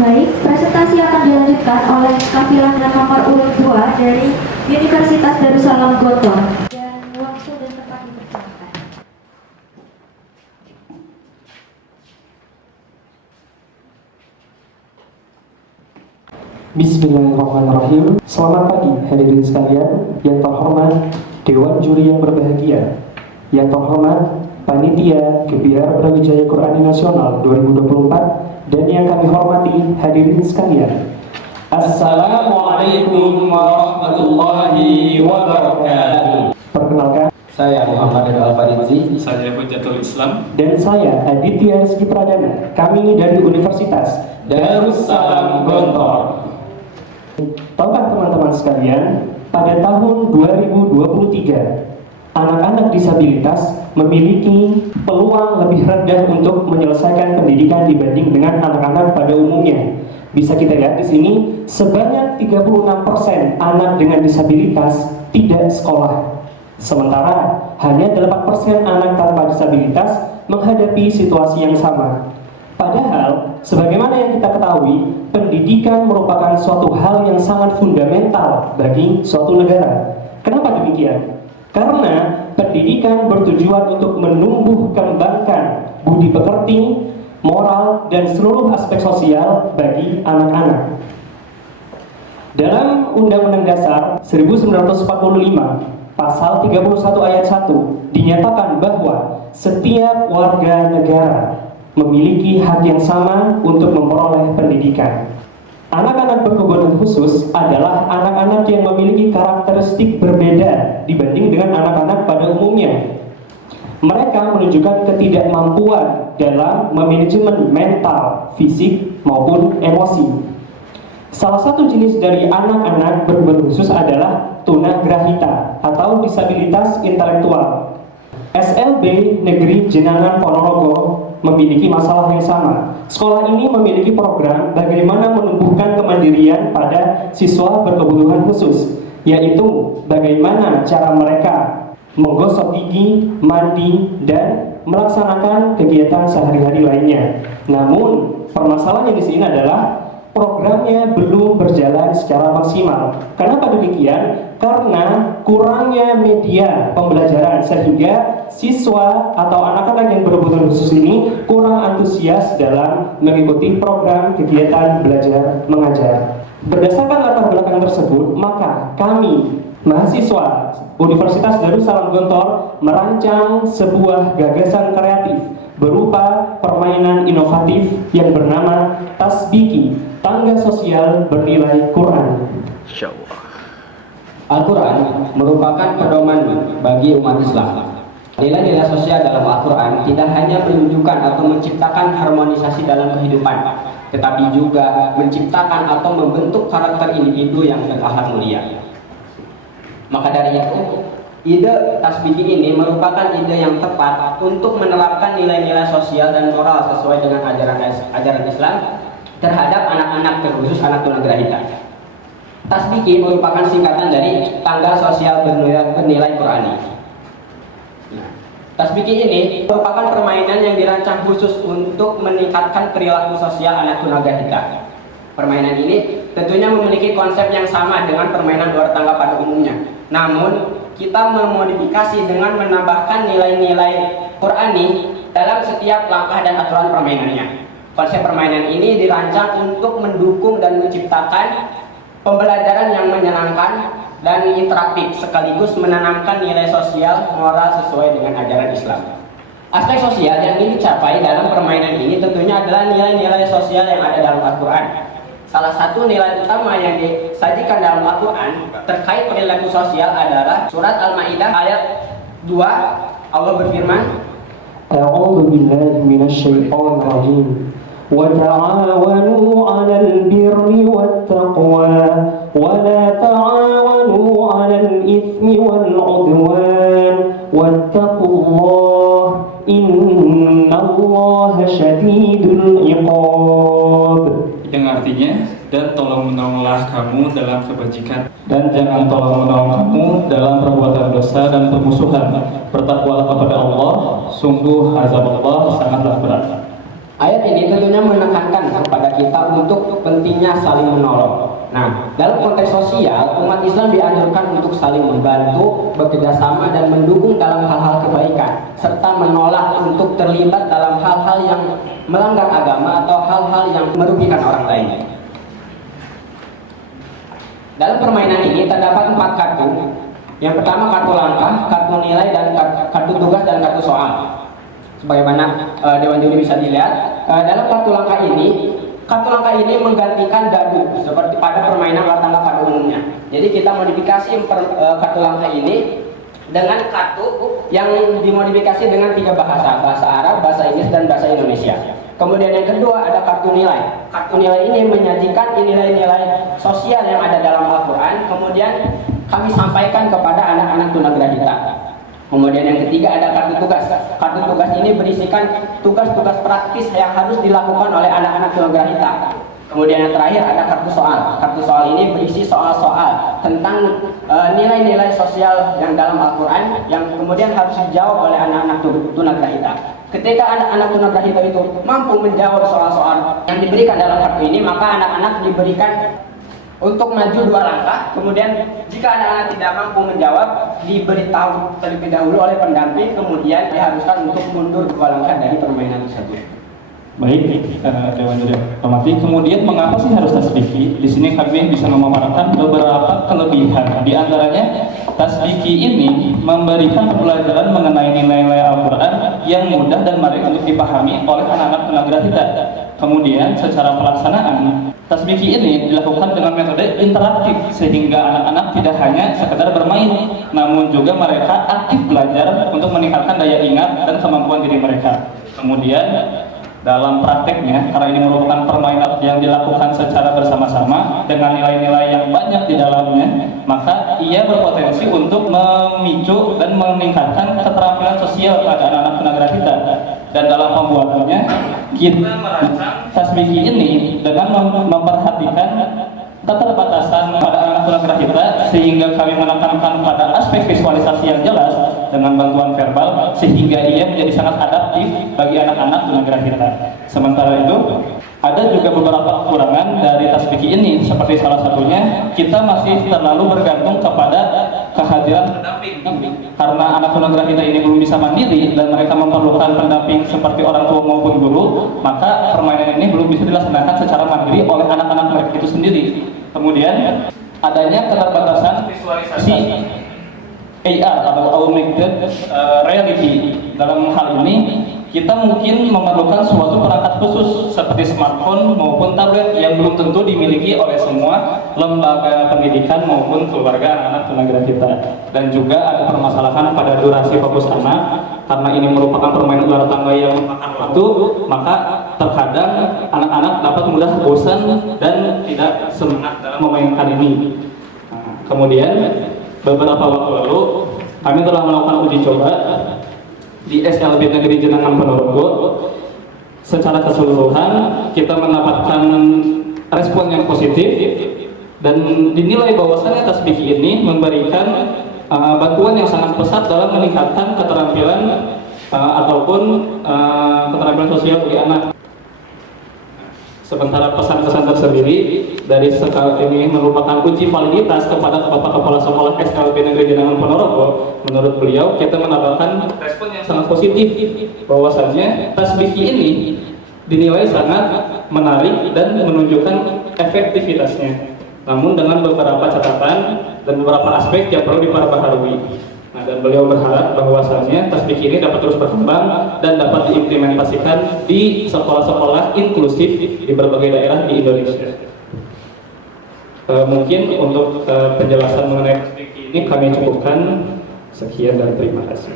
Baik, presentasi akan dilanjutkan oleh kafilah nomor urut 2 dari Universitas Darussalam Gontor. Dan waktu dan tempat dipersilakan. Bismillahirrahmanirrahim. Selamat pagi hadirin sekalian yang terhormat Dewan Juri yang berbahagia, yang terhormat Panitia Gebiar Brawijaya Qurani Nasional 2024, dan yang kami hormati hadirin sekalian. Assalamualaikum warahmatullahi wabarakatuh. Perkenalkan, Saya Muhammad Al-Faridzi. Saya Hujatul Islam. dan saya Aditya Rizky Pradana. Kami dari Universitas Darussalam Gontor. Tahukah teman-teman sekalian, pada tahun 2023, anak-anak disabilitas memiliki peluang lebih rendah untuk menyelesaikan pendidikan dibanding dengan anak-anak pada umumnya. Bisa kita lihat di sini, sebanyak 36% anak dengan disabilitas tidak sekolah. Sementara hanya 8% anak tanpa disabilitas menghadapi situasi yang sama. Padahal, sebagaimana yang kita ketahui, pendidikan merupakan suatu hal yang sangat fundamental bagi suatu negara. Kenapa demikian? Karena pendidikan bertujuan untuk menumbuh kembangkan budi pekerti, moral, dan seluruh aspek sosial bagi anak-anak. Dalam Undang-Undang Dasar 1945, Pasal 31 ayat 1 dinyatakan bahwa setiap warga negara memiliki hak yang sama untuk memperoleh pendidikan. Anak-anak berkebutuhan khusus adalah anak-anak yang memiliki karakteristik berbeda dibanding dengan anak-anak pada umumnya. Mereka menunjukkan ketidakmampuan dalam memanajemen mental, fisik, maupun emosi. Salah satu jenis dari anak-anak berkebutuhan khusus adalah tunagrahita atau disabilitas intelektual. SLB Negeri Jenangan Ponorogo memiliki masalah yang sama. Sekolah ini memiliki program bagaimana menumbuhkan kemandirian pada siswa berkebutuhan khusus, yaitu bagaimana cara mereka menggosok gigi, mandi, dan melaksanakan kegiatan sehari-hari lainnya. Namun, permasalahannya di sini adalah programnya belum berjalan secara maksimal. Kenapa demikian? Karena kurangnya media pembelajaran, sehingga siswa atau anak-anak yang berkebutuhan khusus ini kurang antusias dalam mengikuti program kegiatan belajar mengajar. Berdasarkan latar belakang tersebut, maka kami mahasiswa Universitas Darussalam Gontor merancang sebuah gagasan kreatif berupa permainan inovatif yang bernama Tasbiki, tangga sosial bernilai Quran. Al-Quran merupakan pedoman bagi umat Islam. Nilai-nilai sosial dalam Al-Quran tidak hanya menunjukkan atau menciptakan harmonisasi dalam kehidupan, tetapi juga menciptakan atau membentuk karakter individu yang berakhlak mulia. Maka dari itu, ide tasbiki ini merupakan ide yang tepat untuk menerapkan nilai-nilai sosial dan moral sesuai dengan ajaran Islam terhadap anak-anak, terkhusus anak tunagrahita. Tasbiki merupakan singkatan dari tangga sosial bernilai Qurani. Tasbiki ini merupakan permainan yang dirancang khusus untuk meningkatkan perilaku sosial anak tunagrahita. Permainan ini tentunya memiliki konsep yang sama dengan permainan luar tangga pada umumnya. Namun, kita memodifikasi dengan menambahkan nilai-nilai Qurani dalam setiap langkah dan aturan permainannya. Konsep permainan ini dirancang untuk mendukung dan menciptakan pembelajaran yang menyenangkan dan interaktif, sekaligus menanamkan nilai sosial moral sesuai dengan ajaran Islam. Aspek sosial yang ingin dicapai dalam permainan ini tentunya adalah nilai-nilai sosial yang ada dalam Al-Quran. Salah satu nilai utama yang disajikan dalam Al-Quran terkait perilaku sosial adalah surat Al-Maidah ayat 2. Allah berfirman, A'udzu billahi minasyaitonir rajim. وَتَعَاوَنُوا عَلَى الْبِرِّ وَالتَّقْوَى وَلَا تَعَاوَنُوا عَلَى الْإِثْمِ وَالْعُدْوَانِ وَاتَّقُوا اللَّهَ إِنَّ اللَّهَ شَدِيدُ الْعِقَابِ. Yang artinya, dan tolong menolonglah kamu dalam kebajikan, dan jangan tolong menolong kamu dalam perbuatan dosa dan permusuhan. Bertakwalah kepada Allah, sungguh azab Allah sangatlah berat. Ayat ini tentunya menekankan kepada kita untuk pentingnya saling menolong. Nah, dalam konteks sosial, umat Islam dianjurkan untuk saling membantu, bekerjasama, dan mendukung dalam hal-hal kebaikan, serta menolak untuk terlibat dalam hal-hal yang melanggar agama atau hal-hal yang merugikan orang lain. Dalam permainan ini terdapat 4 kartu. Yang pertama kartu langkah, kartu nilai, dan kartu tugas, dan kartu soal. Sebagaimana Dewan Juri bisa dilihat, dalam kartu langkah ini menggantikan dadu seperti pada permainan luar tangga pada umumnya. Jadi kita modifikasi kartu langkah ini dengan kartu yang dimodifikasi dengan 3 bahasa Arab, bahasa Inggris, dan bahasa Indonesia. Kemudian yang kedua ada kartu nilai. Kartu nilai ini menyajikan nilai-nilai sosial yang ada dalam Al-Quran, kemudian kami sampaikan kepada anak-anak tunagrahita. Kemudian yang ketiga ada kartu tugas. Kartu tugas ini berisikan tugas-tugas praktis yang harus dilakukan oleh anak-anak tunagrahita. Kemudian yang terakhir ada kartu soal. Kartu soal ini berisi soal-soal tentang nilai-nilai sosial yang dalam Al-Quran yang kemudian harus dijawab oleh anak-anak tunagrahita. Ketika anak-anak tunagrahita itu mampu menjawab soal-soal yang diberikan dalam kartu ini, maka anak-anak diberikan untuk maju 2 langkah. Kemudian jika anak-anak tidak mampu menjawab, diberitahu terlebih dahulu oleh pendamping, kemudian diharuskan untuk mundur 2 langkah dari permainan tersebut. Baik, Dewan Juri hormati. Kemudian mengapa sih harus tasbiki? Di sini kami bisa memaparkan beberapa kelebihan. Di antaranya, tasbiki ini memberikan pembelajaran mengenai nilai-nilai Al-Quran yang mudah dan menarik untuk dipahami oleh anak-anak tunagrahita. Kemudian secara pelaksanaan, tasbiki ini dilakukan dengan metode interaktif sehingga anak-anak tidak hanya sekedar bermain, namun juga mereka aktif belajar untuk meningkatkan daya ingat dan kemampuan diri mereka. Kemudian dalam prakteknya, karena ini merupakan permainan yang dilakukan secara bersama-sama dengan nilai-nilai yang banyak di dalamnya, maka ia berpotensi untuk memicu dan meningkatkan keterampilan sosial pada anak-anak tunagrahita. Dan dalam pembuatannya, kita merancang tasbiki ini dengan memperhatikan keterbatasan pada anak tunagrahita, sehingga kami menekankan pada aspek visualisasi yang jelas dengan bantuan verbal, sehingga ia menjadi sangat adaptif bagi anak-anak tunagrahita. Sementara itu, ada juga beberapa kekurangan dari tasbiki ini, seperti salah satunya kita masih terlalu bergantung kepada kehadiran pendamping. Karena anak tunagrahita ini belum bisa mandiri dan mereka memerlukan pendamping seperti orang tua maupun guru, maka permainan ini belum bisa dilaksanakan secara mandiri oleh anak-anak mereka itu sendiri. Kemudian adanya keterbatasan visualisasi AR atau augmented reality. Dalam hal ini kita mungkin memerlukan suatu perangkat khusus seperti smartphone maupun tablet yang belum tentu dimiliki oleh semua lembaga pendidikan maupun keluarga anak-anak tunagrahita. Dan juga ada permasalahan pada durasi fokus anak, karena ini merupakan permainan luar tangga yang memakan waktu, maka terkadang anak-anak dapat mudah bosan dan tidak semangat dalam memainkan ini. Kemudian beberapa waktu lalu kami telah melakukan uji coba di SLB Negeri Jenangan Ponorogo. Secara keseluruhan kita mendapatkan respon yang positif dan dinilai bahwasannya tasbiki ini memberikan bantuan yang sangat pesat dalam meningkatkan keterampilan ataupun keterampilan sosial bagi anak. Sementara pesan-pesan tersendiri dari sekali ini merupakan uji validitas kepada Bapak Kepala Sekolah SLB Negeri Jenangan Ponorogo. Menurut beliau, kita mendapatkan respon yang sangat positif bahwasannya tasbiki ini dinilai sangat menarik dan menunjukkan efektivitasnya. Namun dengan beberapa catatan dan beberapa aspek yang perlu diperbaharui. Dan beliau berharap bahwasannya tasbiki ini dapat terus berkembang dan dapat diimplementasikan di sekolah-sekolah inklusif di berbagai daerah di Indonesia. Mungkin untuk penjelasan mengenai tasbiki ini kami cukupkan. Sekian dan terima kasih.